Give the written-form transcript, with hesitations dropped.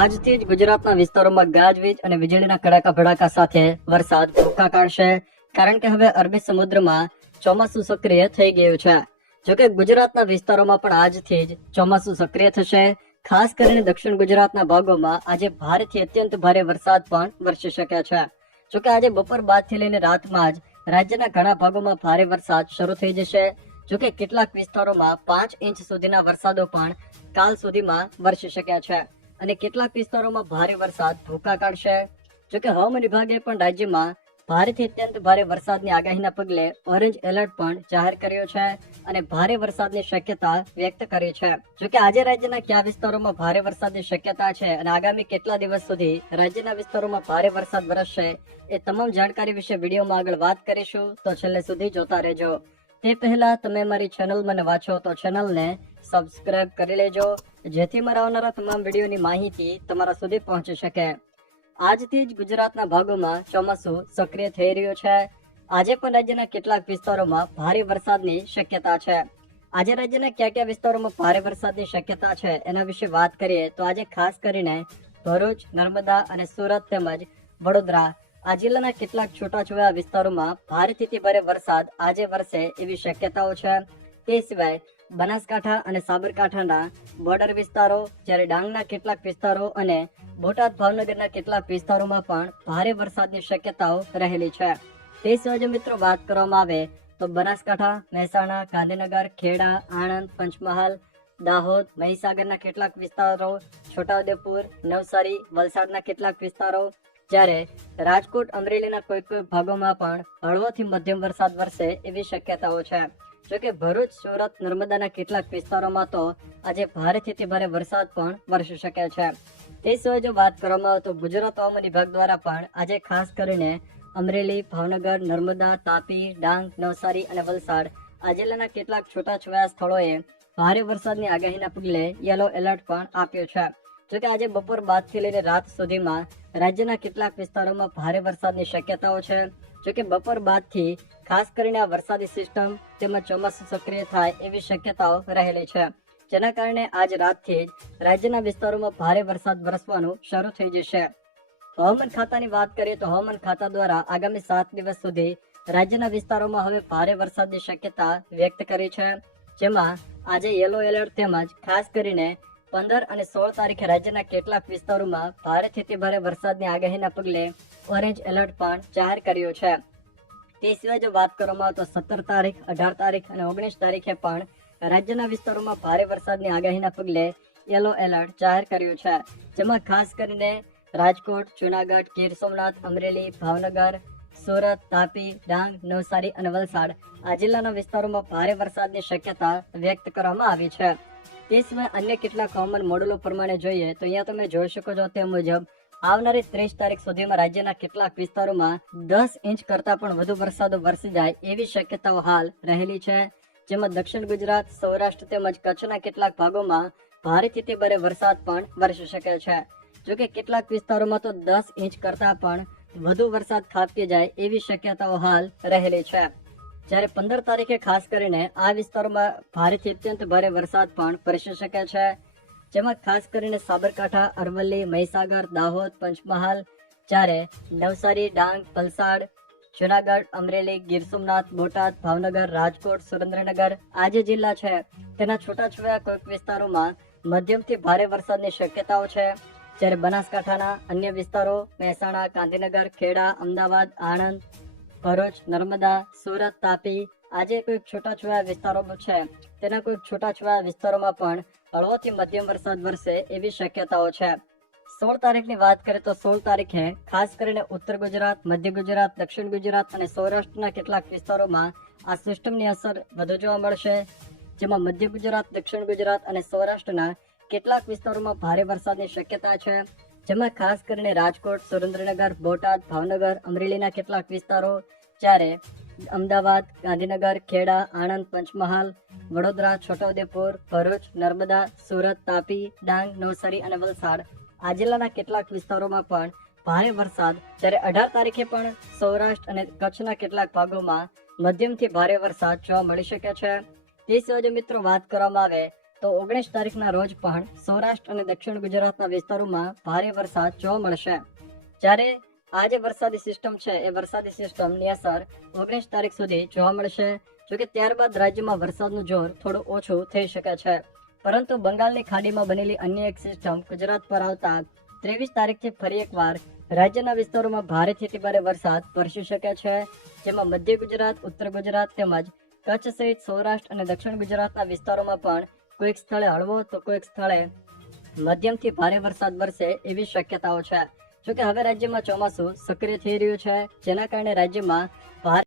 આજથી જ ગુજરાતના વિસ્તારોમાં ગાજવીજ અને વીજળીના કડાકા ભડાકા સાથે વરસાદ ભૂકા કાઢશે, કારણ કે હવે અરબી સમુદ્રમાં ચોમાસું સક્રિય થઈ ગયું છે. જોકે ગુજરાતના વિસ્તારોમાં પણ આજથી જ ચોમાસું સક્રિય થશે. ખાસ કરીને દક્ષિણ ગુજરાતના ભાગોમાં આજે ભારેથી અત્યંત ભારે વરસાદ પણ વરસી શકે છે. જોકે આજે બપોર બાદથી લઈને રાતમાં જ રાજ્યના ઘણા ભાગોમાં ભારે વરસાદ શરૂ થઈ જશે. જોકે કેટલાક વિસ્તારોમાં 5 ઇંચ સુધીના વરસાદો પણ કાલ સુધીમાં વરસી શક્યા છે અને કેટલાક વિસ્તારોમાં ભારે વરસાદ ભૂકા કાઢશે. જોકે હવામાન વિભાગે પણ રાજ્યમાં ભારેથી અત્યંત ભારે વરસાદની આગાહીના પગલે ઓરેન્જ એલર્ટ પણ જાહેર કર્યો છે અને ભારે વરસાદની શક્યતા વ્યક્ત કરી છે. જોકે આજે રાજ્યના કયા વિસ્તારોમાં ભારે વરસાદની શક્યતા છે અને આગામી કેટલા દિવસ સુધી રાજ્યના વિસ્તારોમાં ભારે વરસાદ વરસશે એ તમામ જાણકારી વિશે વિડીયોમાં આગળ વાત કરીશું, તો છેલ્લે સુધી જોતા રહેજો. તે પહેલા તમે મારી ચેનલમાં નવા છો તો ચેનલને સબસ્ક્રાઇબ કરી લેજો, જેથી મારા આવનારા તમામ વિડીયોની માહિતી તમારા સુધી પહોંચી શકે. આજથી જ ગુજરાતના ભાગોમાં ચોમાસું સક્રિય થઈ રહ્યું છે. આજે પણ રાજ્યના કેટલાક વિસ્તારોમાં ભારે વરસાદની શક્યતા છે. આજે રાજ્યના કયા કયા વિસ્તારોમાં ભારે વરસાદની શક્યતા છે એના વિશે વાત કરીએ તો આજે ખાસ કરીને ભરૂચ, નર્મદા અને સુરત તેમજ વડોદરા આ જિલ્લાના કેટલાક છૂટાછવાયા વિસ્તારોમાં ભારેથી ભારે વરસાદ આજે વરસે એવી શક્યતાઓ છે. તે સિવાય બનાસકાંઠા અને સાબરકાંઠાના બોર્ડર વિસ્તારો, જ્યારે ડાંગના કેટલાક વિસ્તારો અને બોટાદ ભાવનગરના કેટલાક વિસ્તારોમાં પણ ભારે વરસાદની શક્યતાઓ રહેલી છે. તે સિવાય જો મિત્રો વાત કરવામાં આવે તો બનાસકાંઠા, મહેસાણા, ગાંધીનગર, ખેડા, આણંદ, પંચમહાલ, દાહોદ, મહીસાગરના કેટલાક વિસ્તારો, છોટાઉદેપુર, નવસારી, વલસાડના કેટલાક વિસ્તારો, જ્યારે રાજકોટ, અમરેલીના કોઈ ભાગોમાં પણ હળવોથી મધ્યમ વરસાદ વરસે એવી શક્યતાઓ છે. જોકે ભરૂચ, સુરત, નર્મદાના કેટલાક વિસ્તારોમાં તો આજે ભારેથી ભારે વરસાદ પણ વરસી શકે છે. તે સિવાય જો વાત કરવામાં આવે તો ગુજરાત હવામાન વિભાગ દ્વારા પણ આજે ખાસ કરીને અમરેલી, ભાવનગર, નર્મદા, તાપી, ડાંગ, નવસારી અને વલસાડ આ જિલ્લાના કેટલાક છૂટાછવાયા સ્થળોએ ભારે વરસાદની આગાહીના પગલે યલો એલર્ટ પણ આપ્યું છે. જોકે આજે બપોર બાદથી લઈને રાત સુધીમાં રાજ્યના કેટલાક વિસ્તારોમાં ભારે વરસાદની શક્યતાઓ છે. જોકે બપોર બાદથી ખાસ કરીને આ વરસાદી સિસ્ટમ તેમજ ચોમાસું સક્રિય થાય એવી શક્યતાઓ રહેલી છે, જેના કારણે આજ રાતથી જ રાજ્યના વિસ્તારોમાં ભારે વરસાદ વરસવાનું શરૂ થઈ જશે. હવામાન ખાતાની વાત કરીએ તો હવામાન ખાતા દ્વારા આગામી 7 દિવસ સુધી રાજ્યના વિસ્તારોમાં હવે ભારે વરસાદની શક્યતા વ્યક્ત કરી છે, જેમાં આજે યલો એલર્ટ તેમજ ખાસ કરીને 15 અને 16 તારીખે રાજ્યના કેટલાક વિસ્તારોમાં ભારેથી ભારે વરસાદની આગાહીના પગલે ઓરેન્જ એલર્ટ પણ જાહેર કર્યું છે. તે સિવાય જો વાત કરવામાં આવે તો 17 તારીખ, 18 તારીખ અને 19 તારીખે પણ રાજ્યના વિસ્તારોમાં ભારે વરસાદની આગાહીના પગલે યલો એલર્ટ જાહેર કર્યું છે, જેમાં ખાસ કરીને રાજકોટ, જૂનાગઢ, ગીર સોમનાથ, અમરેલી, ભાવનગર, સુરત, તાપી, ડાંગ, નવસારી અને વલસાડ આ જિલ્લાના વિસ્તારોમાં ભારે વરસાદની શક્યતા વ્યક્ત કરવામાં આવી છે. તે સિવાય અન્ય કેટલાક હવામાન મોડેલો પ્રમાણે જોઈએ તો અહીંયા તમે જોઈ શકો છો તે મુજબ આવનારી 30 તારીખ સુધીમાં રાજ્યના કેટલાક વિસ્તારોમાં 10 ઇંચ કરતાં પણ વધુ વરસાદો વરસી જાય એવી શક્યતાઓ હાલ રહેલી છે, જેમાં દક્ષિણ ગુજરાત, સૌરાષ્ટ્ર તેમજ કચ્છના કેટલાક ભાગોમાં ભારેથી ભારે વરસાદ પણ વરસી શકે છે. જોકે કેટલાક વિસ્તારોમાં તો 10 ઇંચ કરતાં પણ વધુ વરસાદ ખાબકી જાય એવી શક્યતાઓ હાલ રહેલી છે. જ્યારે 15 તારીખે ખાસ કરીને આ વિસ્તારોમાં ભારેથી અત્યંત ભારે વરસાદ પણ વરસી શકે છે, જેમાં ખાસ કરીને સાબરકાંઠા, અરવલ્લી, મહીસાગર, દાહોદ, પંચમહાલ, જ્યારે નવસારી, ડાંગ, વલસાડ, જૂનાગઢ, અમરેલી, ગીર સોમનાથ, બોટાદ, ભાવનગર, રાજકોટ, સુરેન્દ્રનગર આ જે જિલ્લા છે તેના છૂટાછવાયા કોઈક વિસ્તારોમાં મધ્યમથી ભારે વરસાદની શક્યતાઓ છે. જ્યારે બનાસકાંઠાના અન્ય વિસ્તારો, મહેસાણા, ગાંધીનગર, ખેડા, અમદાવાદ, આણંદ, ભરૂચ, નર્મદા, સુરત, તાપી આજે કોઈક છૂટાછવાયા વિસ્તારો છે તેના કોઈક છૂટાછવાયા વિસ્તારોમાં પણ હળવોથી મધ્યમ વરસાદ વરસે એવી શક્યતાઓ છે. 16 તારીખની વાત કરીએ તો 16 તારીખે ખાસ કરીને ઉત્તર ગુજરાત, મધ્ય ગુજરાત, દક્ષિણ ગુજરાત અને સૌરાષ્ટ્રના કેટલાક વિસ્તારોમાં આ સિસ્ટમની અસર વધુ જોવા મળશે, જેમાં મધ્ય ગુજરાત, દક્ષિણ ગુજરાત અને સૌરાષ્ટ્રના કેટલાક વિસ્તારોમાં ભારે વરસાદની શક્યતા છે, જેમાં ખાસ કરીને રાજકોટ, સુરેન્દ્રનગર, બોટાદ, ભાવનગર, અમરેલીના કેટલાક વિસ્તારો, જ્યારે અમદાવાદ, ગાંધીનગર, ખેડા, આણંદ, પંચમહાલ, વડોદરા, છોટાઉદેપુર, ભરૂચ, નર્મદા, સુરત, તાપી, ડાંગ, નવસારી અને વલસાડ આ જિલ્લાના કેટલાક વિસ્તારોમાં પણ ભારે વરસાદ, જ્યારે 18 તારીખે પણ સૌરાષ્ટ્ર અને કચ્છના કેટલાક ભાગોમાં મધ્યમથી ભારે વરસાદ જોવા મળી શકે છે. તે સિવાય મિત્રો વાત કરવામાં આવે તો 19 તારીખના રોજ પણ સૌરાષ્ટ્ર અને દક્ષિણ ગુજરાતના વિસ્તારોમાં ભારે વરસાદ જોવા મળશે. જ્યારે આ જે વરસાદી સિસ્ટમ છે એ વરસાદી સિસ્ટમની અસર 19 તારીખ સુધી જોવા મળશે. જોકે ત્યારબાદ રાજ્યમાં વરસાદનું જોર થોડું ઓછું થઈ શકે છે. પરંતુ બંગાળની ખાડીમાં બનેલી અન્ય એક સિસ્ટમ ગુજરાત પર આવતા 23 તારીખથી ફરી એકવાર રાજ્યના વિસ્તારોમાં ભારેથી અતિ ભારે વરસાદ વરસી શકે છે. જેમાં મધ્ય ગુજરાત, ઉત્તર ગુજરાત તેમજ કચ્છ સહિત સૌરાષ્ટ્ર અને દક્ષિણ ગુજરાતના વિસ્તારોમાં પણ કોઈક સ્થળે હળવો તો કોઈક સ્થળે મધ્યમથી ભારે વરસાદ વરસે એવી શક્યતાઓ છે. જોકે હવે રાજ્યમાં ચોમાસું સક્રિય થઈ રહ્યું છે, જેના કારણે રાજ્યમાં ભારે